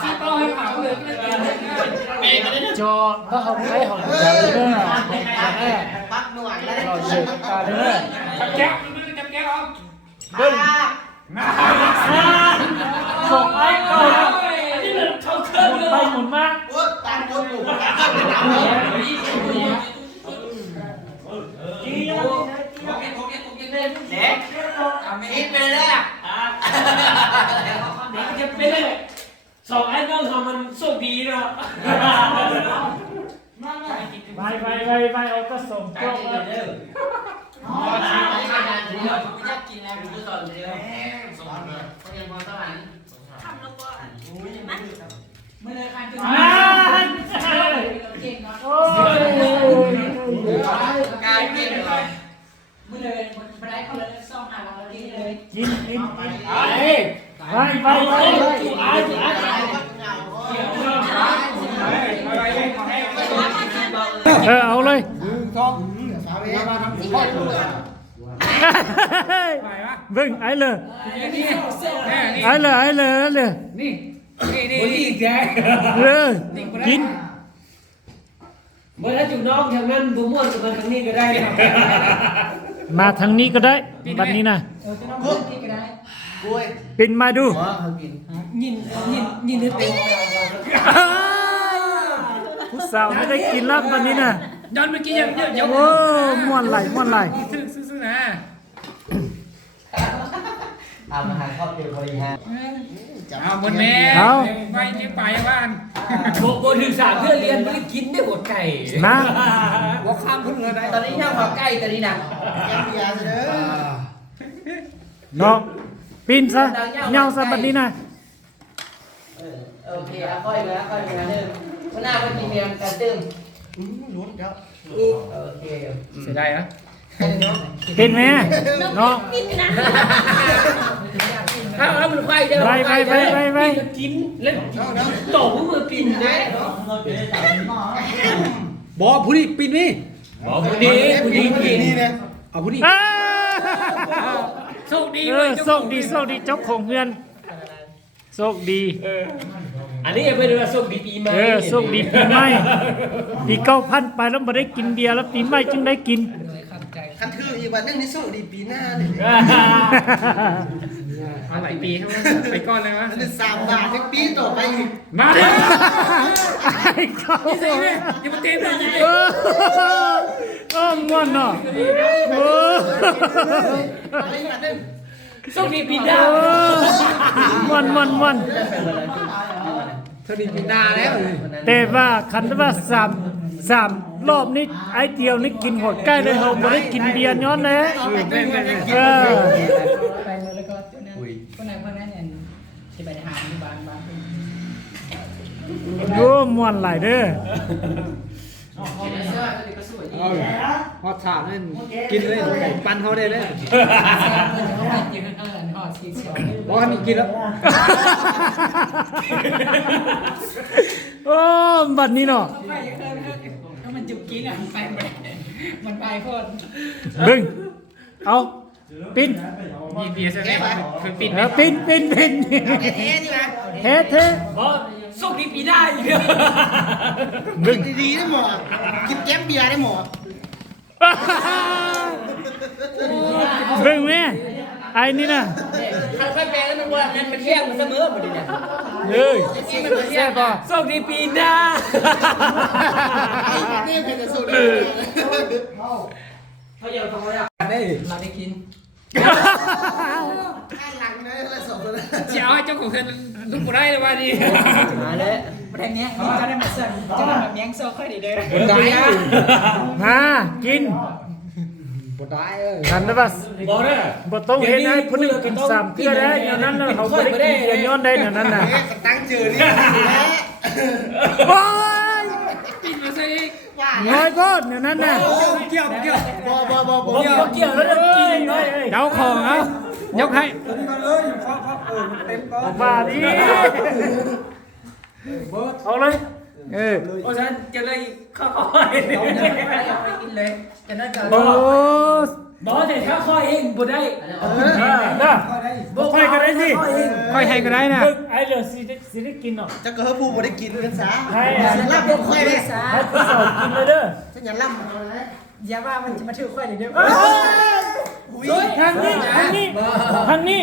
ชี้เป้าให้ผ่าเลยจอก็เขาให้ของเจ้าเด้อปักหน่วยแล้ว เราเชื่อตาเด้อ จับแก้วจับแก้วเอา เบิ้งส่งไอ้เก่าแล้วอันนี้มันเขาเคลื่อนไปหมุนมาก โอ้ตามคนหมู่เด็กคิดไปเลยอ่ะ จะไปเลยสองไอ้เก่าทำมันโชคดีเนาะไปเอาก็ส่งจบแล้ว อ๋ออยากกินอะไรดูก่อนเลยส่งเลยเขาเรียนพรสวรรค์ทำแล้วก็ไม่เลยการจุดกายกินเลยไม่เลยไปได้เขาเลยซ่อมหาเราดีเลยกินไปเอาเลยเบิ่งไอ้เลยนี่แกกินเมื่อถ้าจุกน้องทางนั้นดูม่วนกับมันทางนี้ก็ได้ครับ มาทางนี้ก็ได้บัดนี้นะปินมาดูยินเต็ม ผู้สาวไม่ได้กินแล้วบัดนี้นะ ย้อนเมื่อกี้ยัง โอ้ม่วนไหลซื้อนะ เอามาหาครอบครัวพอดีฮะ เอาบนแม่ไปเลี้ยงไปบ้าน โบถึงสามเพื่อนเรียนไม่ได้กินได้หัวไก่ มา หัวข้ามเพิ่งเลยได้ ตอนนี้นั่งหัวใกล้ตอนนี้นะยังเบียร์เด้อ น้องปินซะเงาซะบัดนี้นะ โอเคค่อยมาเดิมวันหน้าก็กินเมียกันตึ้งลุ้นครับโอเค เสียดายนะ เป็นไหมน้อง เอามันไฟเดี๋ยวไปกินแล้วโตผู้มือปินได้ บอกผู้นี้ปินนี่ บอกผู้ดีเลยเอาผู้นี้โชคดีโชคดีเจ้าของเฮือนโชคดี อันนี้เป็นว่าโชคดีปีใหม่ โชคดีปีใหม่ปี9,000ไปแล้วไม่ได้กินเบียร์แล้วปีใหม่จึงได้กิน คันคืออีกวันนึงนี่สู้ดีปีหน้าเลย เอาหลายปีครับไปก้อนเลยวะ อันนี้3 บาทให้ปีต่อไปอีก มาเลย ไอ้เขา นี่สิเนี่ยอย่ามาเต็มเลย ม่วนเนาะโอ้ โชคดีปีหน้า ม่วน เธอดีปีหน้าแล้ว แต่ว่าคันว่าสามรอบนี้ไอ้เดียวนี่กินหมดใกล้เลยเราไม่ได้กินเบียร์ย้อนเลยไปเลยแล้วก็คนนั้นเนี่ยที่ไปหาที่บ้าน โอ้ม่วนหลายเด้อ พอถามนั่นกินเลยไก่ปั้นเขาได้เลยบอกให้มีกินแล้ว โอ้บัดนี้เนาะ ก็มันจุกกิ้งอ่ะมันไปโคตร บึ้งเอาปิน มีเบียร์ใช่ไหมคือปิด ปิน เท่ดีนะ เท่ บอกโชคดีปีหน้าอีก บึ้ง ดีได้หมอกินแก้มเบียร์ได้หมอ บึ้งแม่ไอ้นี่นะ ถ้าค่อยแปลแล้วมันว่านั้นมันแย่งมันเสมอหมดเลยเนี่ย เลยแซ่บป่ะ โชคดีปีหน้า นี่เป็นสูตร เขาอยากทำอะไรอ่ะ เราได้กิน หลังนะละสองคน เจ้าเจ้าของเพื่อนลุกมาได้เลยว่าดี มาเลย ประเด็นนี้จะได้มาเสิร์ฟจะได้มาเมียงโซ่ค่อยดีเด้อ ได้นะ มากิน บดได้เลย คันได้ป่ะ บอกเลย บ่ต้องเห็นให้ผู้นึงกิน3เทื่อได้อย่างนั้นเขาบ่ได้กินเบียร์ย้อนได้อย่างนั้นน่ะ ตั้งเจอนี่ โอ้ย ปิดมาใส่ น้อยโพดอย่างนั้นน่ะ เกี่ยว บ่ เกี่ยวแล้วจะกินเลย เจ้าของเอายกให้ เต็มก้อน ว่าดิเอาเลยเพราะฉะนั้นจะเลยค่อยๆ กินเลยจะได้กัน โอ้ บอสแต่ถ้าข้อเองบ่ได้ นะบอกค่อยก็ได้สิ ค่อยให้ก็ได้นะ ไอ้เหลือสิได้กินเนาะ จะก็เฮาผู้บ่ได้กินกันซะ ให้ รับบ่ค่อยได้ซะ ให้ผู้สาวกินเลยเด้อ ฉันอย่าล่ำ อย่าว่ามันจะมาถือค่อยเดี๋ยว ทางนี้ทางนี้ทางนี้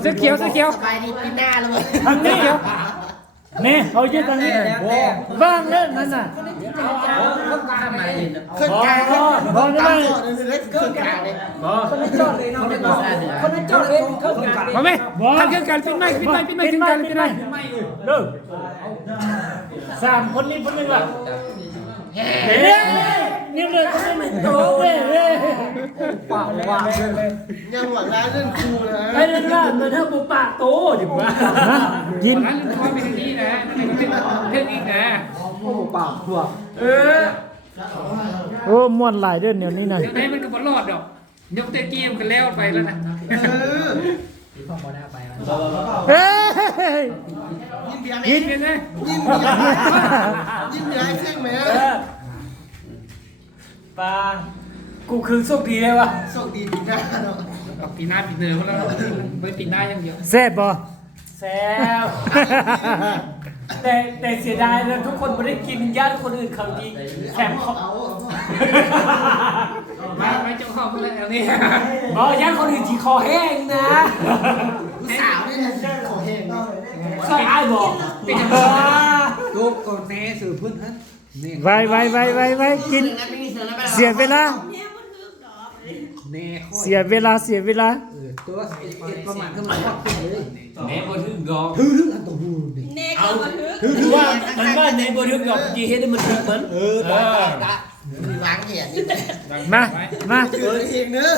เสื้อเขียวเสื้อเขียว สบายดีปีหน้าเลย ทางนี้นี่เอาเยอะทางนี้บ้างเล่นนั่นน่ะ เครื่องกลาง บอลได้ไหม เครื่องกลางเลย คนนั้นจอดเลยเนาะคนนั้นจอดเลยเขากลาง มาไหมทำเครื่องการปิ้นไม้ปิ้นไม้ปิ้นไม้เครื่องการปิ้นไม้ เด้อ3 คนนี้คนนึงล่ะเฮ้ยนี่เลยก็ไม่โตเว้ย ว่า ยังหวังร้านเรื่องครูนะ ไอ้เรื่องว่ามันถ้าบ่ปากโตดิว่า กิน นั้นคอยไปทางนี้นะเรื่องอีกนะ โอ้ม่วนหลายเด้อเดี๋ยวนี้น่ะ เดี๋ยวนี้มันก็บ่รอดดอกยกเตะเกมกันแล้วไปแล้วนะ พ่อบ่ได้ไป เฮ้ย ยินเบียร์ กินกันนะ ยินเบียร์ยินเบียร์ให้เท่งไหม ปลากูคือโชคดีเลยวะ โชคดีปีหน้าเนาะ ปีหน้าปีเนอร์เขาแล้วไม่ปีหน้าอย่างเดียว แซ่บบ่ แซวแต่เสียดายนะทุกคนไม่ได้กินญาติคนอื่นเขากินแถมเขา ไม่เจ้าของแล้วนี่ บอกญาติคนอื่นที่คอแห้งนะ ผู้สาวนี่นะขอแห้ง ใช่ไอ้บอกเป็นยังไง ลูกก่อนแน่สื่อพื้นฮะนี่ ไว้กิน เสียเวลา แน่ข้อ เสียเวลา ตัวประมาณเท่าไหร่เลย แม่บ่ถึงดอก อันตัวหูนี่ เนกเอามาทึก ถือว่ามันว่าในบ่ถึงดอกจีเฮ็ดให้มันถึงมัน ล้างเหยียด มา เจอเองเนอะ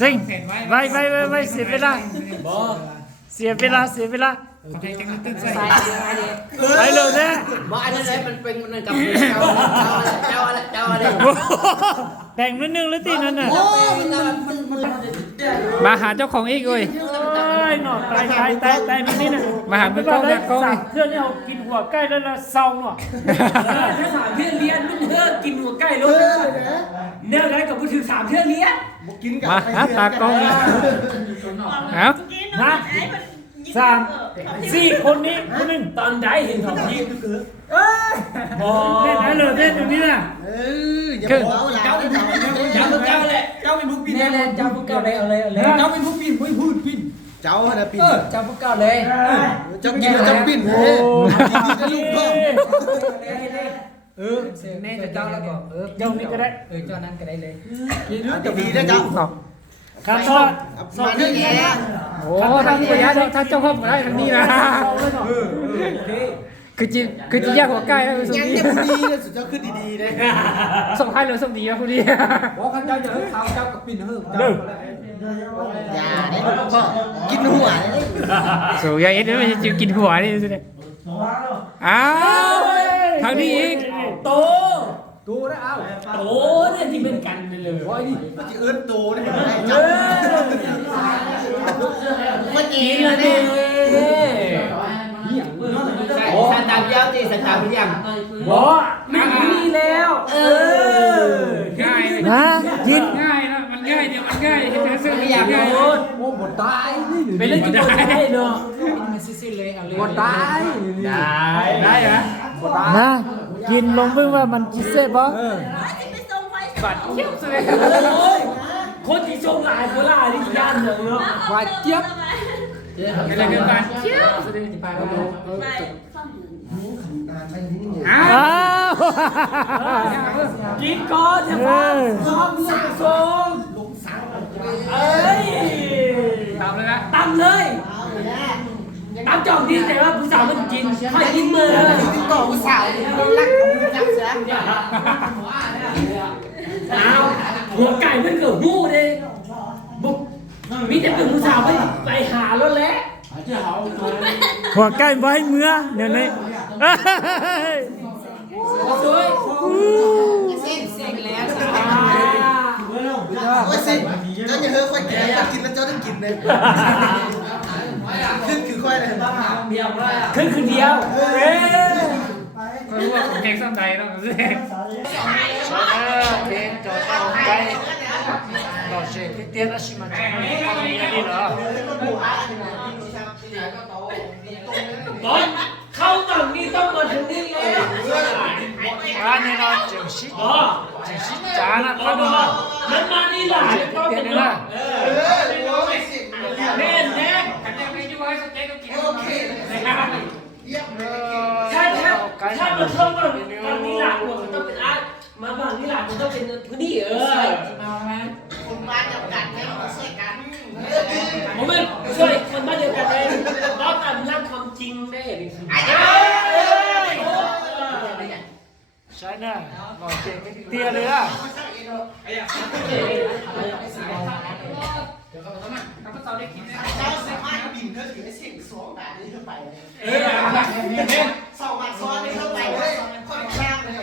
สิงไว้เสียเวลา บ่ เสียเวลา ขอให้จังตื่นใส่ ไปเร็วนะ บ่อันนั้นมันเป็นมันกับเจ้าอะไร แบ่งนิดนึงแล้วตีนั่นน่ะ โอ้มันมือ มาหาเจ้าของอีกเลย โอ้ยหนอตายมันนี่น่ะ มาหามือกล้องนะกล้อง สามเพื่อนนี่เอากินหัวใกล้แล้วละซองเนาะ ถ้า3เทื่อเลี้ยนมันเฮอกินหัวใกล้รถแนวนั้นก็บ่ถึง3เทื่อเลี้ยน กินกับ มาหาตากล้องเอา นะ3 4 คนนี้คนหนึ่ง ตอนใดเห็นของพี่บ่ เล่นไหนเลยเล่นตรงนี้น่ะ อย่าบอกว่าเรา เจ้าแหละเจ้าเป็นผู้ปีน เนี่ยเจ้าพวกเก่าเลยเอาเลย เจ้าเป็นผู้ปีนผู้พูดปีน เจ้าน่ะปิ่น เจ้าพวกเก่าเลย เจ้ากินเจ้าปิ่น โอ้ ดีๆนะลูกพ่อ แม่จะเจ้าแล้วก็ เจ้านี่ก็ได้ เจ้านั้นก็ได้เลย จะดีนะเจ้า ครับสอนสอ มาน ที่ ที่ นี่ นี่ นะ โอ้ทางระยะถ้าเจ้าของได้ทางนี้นะคือจะแยกหัวใกล้แล้วส่ง ยัง ดี จะดีนะสุดเจ้าขึ้นดีๆนะ ส่งท้ายหรือส่งดีครับคุณดี บอกข้าเจ้าจะให้เขาเจ้ากับปิ่นเฮ้ย เด้อ อย่าได้พ่อกินหัวเลย สูยาเอ็ดไม่ใช่กินหัวนี่สิเนี่ยอ้าวทางนี้อีก โต ดูนะเอา โตเนี่ยที่เป็นกันเลย มันจะเอิ้นโตได้ไหมเจ้ามันเอ กิ ง น นะ เล เนี่ย ยสันตามยาวจีสันตามยังบ่ไม่มีแล้วง่าย นะกิน ง่ายนะมันง่ายเดียวมันง่ายเห็นไหมซึ่ง ไม่อยาก ง่าย โดน โอ้หมดตายนี่ เป็นเรื่องที่โดนได้เนาะ มันซิๆเลยเอาเลย หมดตาย ได้เหรอ นะกินลงเพิ่งว่ามันจิเซ่บบ่ บัตรเขี้ยวสุดเลย โอ้ยคนที่ชงหลายโคราชนี่ย่านเหนือเนาะ หวานเจี๊ยบ อะไรกันบัตรเขี้ยวสุดเลย ที่ไปแล้วดู อ้า อ้าว ว กินก่อนจะฟังซ้อมลูกทรงเอ้ย ทำเลยนะ ตำเลยตำจองดีแต่ว่าผู้สาวมันกินค่อยกินมือ ติดต่อผู้สาวรักจังเสีย เอาหัวไก่มันเกิดหู้เลยบุกมีแต่เป็นผู้สาวไปหาแล้วแหละ หัวใกล้ไว้เมื่อเดี๋ยวนี้เอ้ย สวย โอ้ยสิเจ้าอย่าเฮ้ยค่อยกินแล้วเจ้าต้องกินเลยขึ้นคือค่อยเลย ขึ้นคืนเดียวเอ้ย ก็รู้ว่าผมเพลงซ้ำใดแล้วสิ เพลงจอดเอาไป บอกเชฟเตี้ยๆนะชิมันนี่เหรอบ อลเข้าฝั่งนี้ต้องมาถึงนี่แล้ว ร้านนี้เนาะจังชิจานะก็ดูนะ มันมานี่หลายต้อง เตี้ เป็ ย น ๆนะ แม่แน่ โอเค ถ้ามันเข้าฝั่งนี้หลายมันต้องเป็นอาร์ตมาฝั่งนี้หลายมันต้องเป็นพื้นที่เอาไหม คนบ้านเดียวกันไม่ต้องช่วยกัน ผมไม่ช่วยคนบ้านเดียวกันเลยเราตามร่างความจริงได้ ใช่นะบอกเชฟเตี้ยเลยอ่ะ เจ้าสามารถบินเธอถือไอ้สิ่งสองแบบนี้เข้าไปเลยสองบาทซ้อนนี่เข้าไปเลยค่อนข้างเลย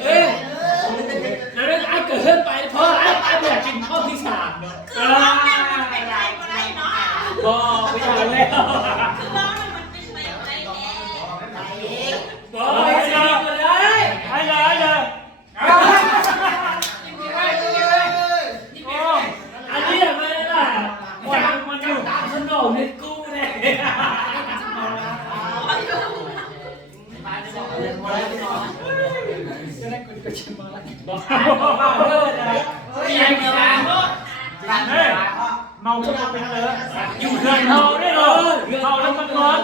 แล้วนั้นอาเกิดขึ้นไปเพราะอาอยากกินข้าวที่สามเนาะ คือร้องเนี่ยมันเป็นไรก็ได้เนาะ บอกไม่ทันแล้ว คือร้องเนี่ยมันเป็นไปอะไรแน่ บอกไม่ทันเลย ให้เลย อันนี้ไม่ได้มันอยู่ตามถนนในกู้เนี่ยบอกเพื่อนเลยมีอะไรกินบ้าง เมาก็เป็นเลยอยู่เพื่อนเมาได้เลยเมาแล้วก็นอน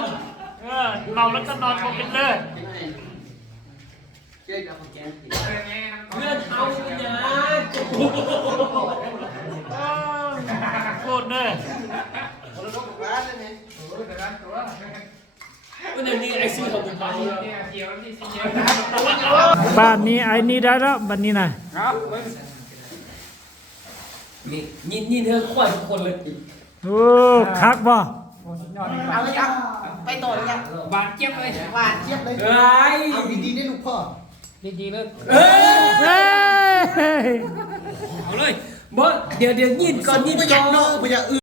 เมาแล้วก็นอนก็เป็นเลย เพื่อนเอาอย่าง โคตรเลย วันนี้ไอ้ซื้อของผมไป บ้านนี้ไอ้นี่ได้แล้วบ้านนี้นะ ยินเธอควายทุกคนเลย โอ้คักบ่ เอาเลยครับไปต่อเลยครับ หวานเจี๊ยบเลย หวานเทียบเลย เฮ้ย เอาดีๆได้ลูกพ่อ ดีๆเลย เฮ้ย เฮ้ย เอาเลยบอสเดี๋ยวยินก่อนยิน ไม่อ ก่ ยาก อน นอกไม่อยาก